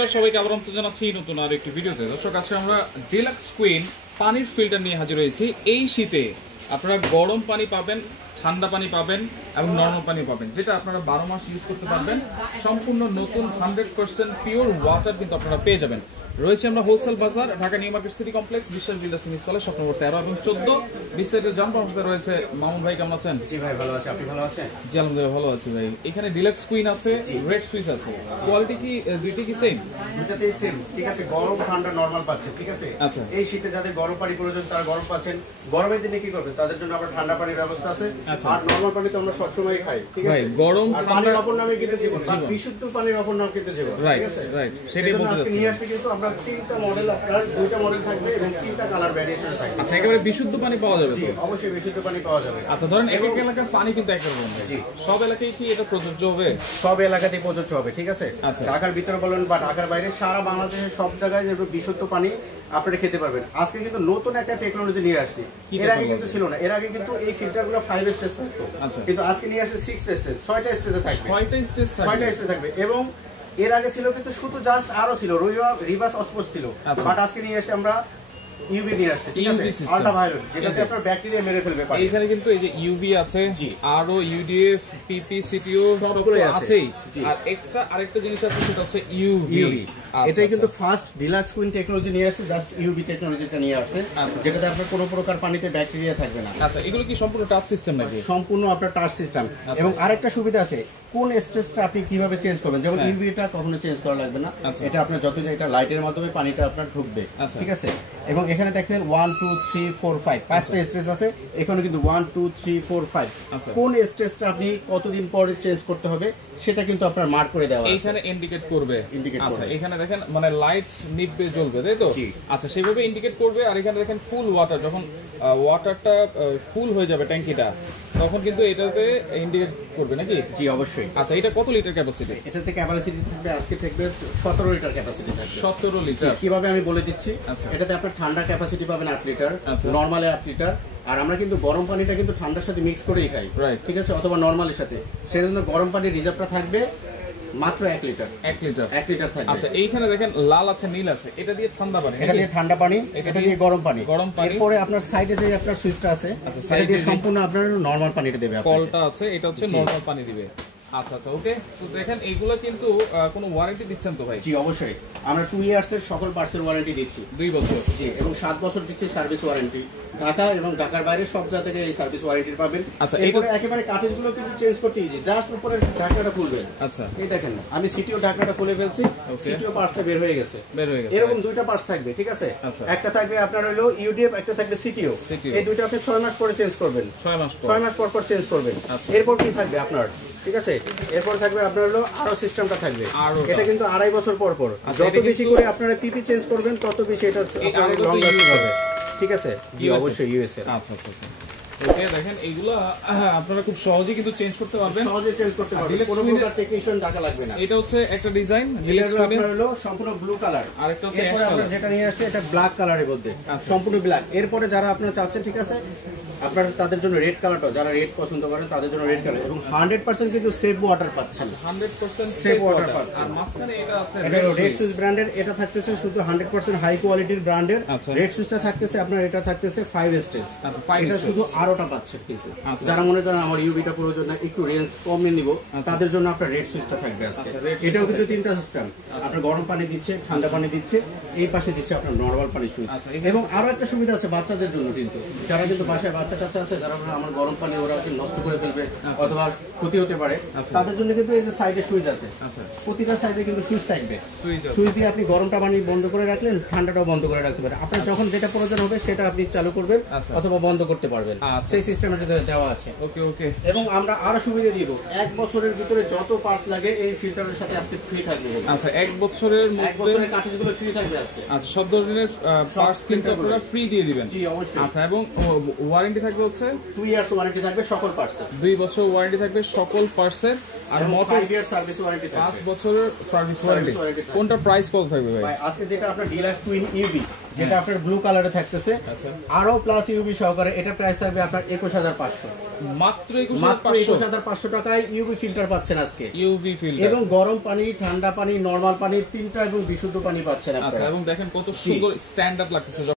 সবাইকে আবার আমন্ত্রণ জানাচ্ছি নতুন আর একটি ভিডিওতে। দর্শক, আজকে আমরা ডিলাক্স কুইন পানির ফিল্টার নিয়ে হাজির হয়েছি। এই শীতে আপনারা গরম পানি পাবেন, ঠান্ডা পানি পাবেন এবং নরমাল পানি পাবেন, যেটা আপনারা 12 মাস ইউজ করতে পারবেন। সম্পূর্ণ নতুন 100% পিওর ওয়াটার কিন্তু আপনারা পেয়ে যাবেন। রয়েছে আমরা হোলসেল বাজার, Dhaka new market city complex, বিশ্বাস বিল্ডার্স নিচতলা, শপ নম্বর 13 এবং 14। বিস্তারিত জানবো। আমাদের রয়েছে মামুন ভাই, কেমন আছেন? জি ভাই, ভালো আছি। আপনি ভালো আছেন? জি আলহামদুলিল্লাহ ভালো আছি ভাই। এখানে ডিলাক্স কুইন আছে, রেড সুইচ আছে। কোয়ালিটি কি দুইটা কি সেম? দুটাতেই সেম, ঠিক আছে। গরম ঠান্ডা নরমাল পাচ্ছেন, ঠিক আছে। আচ্ছা, এই শীতে যাদের গরম পানি প্রয়োজন তারা গরম পাচ্ছেন। গরমের দিনে কি করবে, তাদের জন্য আবার ঠান্ডা পানির ব্যবস্থা আছে। আর নরমাল পানি তো আমরা সবসময় খাই, ঠিক আছে। গরম পানির অপর নামে কিন্তু জীবন, বিশুদ্ধ পানির অপর নাম কিন্তু জীবন, ঠিক আছে। সেটাই বলতে চাচ্ছি। নিয়ে আসছে কিন্তু আমরা তিনটা মডেল, আপনার দুইটা মডেল থাকবে এবং তিনটা কালার ভ্যারিয়েশন থাকবে। আচ্ছা, একেবারে বিশুদ্ধ পানি পাওয়া যাবে? জি অবশ্যই বিশুদ্ধ পানি পাওয়া যাবে। আচ্ছা, ধরেন এক এক এলাকার পানি কিন্তু একরকম। জি, সব এলাকায় কি এটা প্রযোজ্য হবে? সব এলাকাতেই প্রযোজ্য হবে, ঠিক আছে। আচ্ছা, ঢাকার ভিতরে বলেন বা ঢাকার বাইরে সারা বাংলাদেশের সব জায়গায় বিশুদ্ধ পানি আপনারা খেতে পারবেন। আজকে কিন্তু নতুন একটা টেকনোলজি নিয়ে আসছি, এর আগে কিন্তু ছিল না। এর আগে কিন্তু এই ফিল্টারগুলো 5 স্টেজ থাকতো, কিন্তু আজকে নিয়ে আসছে 6 স্টেজ, 6টা স্টেজে থাকবে। 6টা স্টেজ থাকবে এবং এর আগে ছিল কিন্তু শুধু জাস্ট আরো ছিল রিভার্স অসমোস ছিল, বাট আজকে নিয়ে আসছে আমরা ইউভি নিয়ে আসছে, ঠিক আছে। আল্ট্রাভায়োলেট, যেটাতে আপনার ব্যাকটেরিয়া মেরে ফেলবে পানি। এখানে কিন্তু এই যে ইউভি আছে, আরো ইউডিএফ, পিপি, সিটিও সবগুলো আছে। আর এক্সট্রা আরেকটা জিনিস আছে, সেটা হচ্ছে ইউভি। এটাই কিন্তু ফার্স্ট ডিলাক্স কুইন টেকনোলজি নিয়ে আসছে, জাস্ট ইউভি টেকনোলজিটা নিয়ে আসছে, যেটাতে আপনার কোনো প্রকার পানিতে ব্যাকটেরিয়া থাকবে না। আচ্ছা, এগুলো কি সম্পূর্ণ টাচ সিস্টেম নাকি? সম্পূর্ণ আপনার টাচ সিস্টেম। এবং আরেকটা সুবিধা আছে, কোন স্টেজটা আপনি কিভাবে চেঞ্জ করবেন। যেমন ইউভিটা কখনো চেঞ্জ করা লাগবে না, এটা আপনার যত এটা লাইটের মাধ্যমে পানিটা আপনার ঢুকবে, ঠিক আছে। এবং এখানে দেখেন 1 2 3 4 5 পাঁচটা স্টেজ আছে। এখানে কিন্তু 1 2 3 4 5 কোন স্টেজটা আপনি কতদিন পরে চেঞ্জ করতে হবে সেটা কিন্তু আপনার মার্ক করে দেওয়া আছে, এখানে ইন্ডিকেট করবে। আচ্ছা, এখানে দেখেন মানে লাইট নিভবে জ্বলবে, তাই তো? আচ্ছা, সেভাবে ইন্ডিকেট করবে। আর এখানে দেখেন ফুল ওয়াটার, যখন ওয়াটারটা ফুল হয়ে যাবে ট্যাঙ্কিটা, তখন কিন্তু এটাতে ইন্ডিকেট করবে নাকি? জি অবশ্যই। আচ্ছা, এটা কত লিটার ক্যাপাসিটি? এটাতে ক্যাপাসিটি থাকবে, আজকে থাকবে 17 লিটার ক্যাপাসিটি থাকবে। 17 লিটার। কিভাবে আমি বলে দিচ্ছি। এটাতে আপনার ঠান্ডা ক্যাপাসিটি পাবেন 8 লিটার, নরমালে 8 লিটার। আর আমরা কিন্তু গরম পানিটা কিন্তু ঠান্ডার সাথে মিক্স করেই খাই, ঠিক আছে, অথবা নরমালের সাথে। সেজন্য গরম পানির রিজার্ভটা থাকবে মাত্র 1 লিটার। 1 লিটার থাকবে। আচ্ছা, এইখানে দেখেন লাল আছে, নীল আছে, এটা দিয়ে ঠান্ডা পানি, এটা দিয়ে ঠান্ডা পানি, এটা দিয়ে গরম পানি। এরপরে আপনার সাইডে যে আপনার সুইচটা আছে, এটা দিয়ে সম্পূর্ণ আপনার নরমাল পানিটা দেবে। কলটা আছে, এটা হচ্ছে নরমাল পানি দিবে। আচ্ছা আচ্ছা, ওকে। তো দেখেন এইগুলো কিন্তু কোনো ওয়ারেন্টি দিচ্ছেন তো ভাই? জি অবশ্যই, আমরা 2 ইয়ার্সের সকল পার্টসের ওয়ারেন্টি দিচ্ছি। 2 বছর? জি, এবং 7 বছর দিচ্ছি সার্ভিস ওয়ারেন্টি। ঢাকা এবং ঢাকার বাইরে সব জায়গা থেকে এই সার্ভিস ওয়ারেন্টি পাবেন। আচ্ছা, এরপরে একেবারে কাটেজগুলো কিন্তু চেঞ্জ করতে ইজি, জাস্ট উপরে ঢাকনাটা খুলবেন। আচ্ছা, এই দেখেন আমি সিটিও ঢাকনাটা খুলে ফেলছি, সিটিও পার্টসটা বের হয়ে গেছে। এরকম দুইটা পার্টস থাকবে, ঠিক আছে। একটা থাকবে আপনার হলো ইউডিএফ, একটা থাকবে সিটিও। এই দুইটা আপনি 6 মাস পরে চেঞ্জ করবেন, 6 মাস পর চেঞ্জ করবেন। এরপর কি থাকবে আপনার, ঠিক আছে। এরপর থাকবে আপনার হলো আরো সিস্টেমটা থাকবে, এটা কিন্তু 2.5 বছর পর পর। যত বেশি করে আপনারা পিপি চেঞ্জ করবেন তত বেশি এটা লং লাস্টিং হবে, ঠিক আছে। জি অবশ্যই ইউএসএ। আচ্ছা আচ্ছা আচ্ছা, ওকে। দেখেন এইগুলা আপনারা খুব সহজেই কিন্তু চেঞ্জ করতে পারবেন, সহজে চেঞ্জ করতে পারবেন, কোনো প্রকার টেকনিশিয়ান টাকা লাগবে না। এটা হচ্ছে একটা ডিজাইন, ডিলাক্স আপনার হলো সম্পূর্ণ ব্লু কালার, আরেকটা হচ্ছে অ্যাশ কালার, যেটা নিয়ে আসছে এটা ব্ল্যাক কালারের মধ্যে, সম্পূর্ণ ব্ল্যাক। এরপরে যারা আপনারা চাচ্ছেন, ঠিক আছে, আপনারা তাদের জন্য রেড কালারটা, যারা রেড পছন্দ করেন তাদের জন্য রেড কালার। এবং 100% কিন্তু সেফ ওয়াটার পাচ্ছেন, 100% সেফ ওয়াটার পাচ্ছেন। আর মাঝখানে এটা আছে রেড সুইচ ব্র্যান্ডের, এটা থাকতেছে শুধু 100% হাই কোয়ালিটির ব্র্যান্ডের। রেড সুইচটা থাকতেছে আপনার, এটা থাকতেছে 5 স্টেজ। আচ্ছা, এটা শুধু 8টা পাচ্ছেন। কিন্তু যারা মনে করেন আমার ইউভিটা প্রয়োজন না, একটু রেঞ্জ কমে নিব, তাদের জন্য আপনার রেড সুইচটা থাকবে আজকে। এটাও কিন্তু 3টা সিস্টেম, আপনার গরম পানি দিচ্ছে, ঠান্ডা পানি দিচ্ছে, এই পাশে দিচ্ছে আপনার নরমাল পানি সুইচ। এবং আরো একটা সুবিধা আছে বাচ্চাদের জন্য, কিন্তু যারা কিন্তু বাসায় বাচ্চা টাচ্চা আছে, যারা আমার গরম পানি ওরা নষ্ট করে ফেলবে অথবা ক্ষতি হতে পারে, তাদের জন্য কিন্তু এই যে সাইডে সুইচ আছে, প্রতিটা সাইডে কিন্তু সুইচ থাকবে। সুইচ দিয়ে আপনি গরমটা পানি বন্ধ করে রাখলেন, ঠান্ডাটাও বন্ধ করে রাখতে পারেন। আপনার যখন যেটা প্রয়োজন হবে সেটা আপনি চালু করবেন অথবা বন্ধ করতে পারবেন, সেই সিস্টেমটা দেওয়া আছে। ওকে ওকে। এবং আমরা আরো সুবিধা দিব, 1 বছরের ভিতরে যত পার্টস লাগে এই ফিল্টারের সাথে আজকে ফ্রি থাকবে। আচ্ছা, 1 বছরের মধ্যে 1 বছরের কাটেজগুলো ফ্রি থাকবে আজকে। আচ্ছা, সব ধরনের পার্টস কিন্তু আপনারা ফ্রি দিয়ে দিবেন? জি অবশ্যই। আচ্ছা, এবং ওয়ারেন্টি থাকবে হচ্ছে 2 ইয়ার্স ওয়ারেন্টি থাকবে সকল পার্টসের। 2 বছর ওয়ারেন্টি থাকবে সকল পার্টসের। আর মোটর 5 ইয়ার সার্ভিস ওয়ারেন্টি থাকবে, 5 বছরের সার্ভিস ওয়ারেন্টি। কোনটা প্রাইস কত থাকবে ভাই? আজকে যেটা আপনার ডিলাক্স কুইন ইউভি, যেটা আপনার ব্লু কালারে থাকতেছে। আচ্ছা। আরো প্লাস ইউভি সহকারে এটা প্রাইস থাকবে আপনার 21500, মাত্র মাত্র 21500 21500 টাকায় ইউভি ফিল্টার পাচ্ছেন আজকে। ইউভি ফিল্টার এবং গরম পানি, ঠান্ডা পানি, নরমাল পানি তিনটা এবং বিশুদ্ধ পানি পাচ্ছেন আপনারা। আচ্ছা, এবং দেখেন কত সুন্দর স্ট্যান্ড আপ লাগতেছে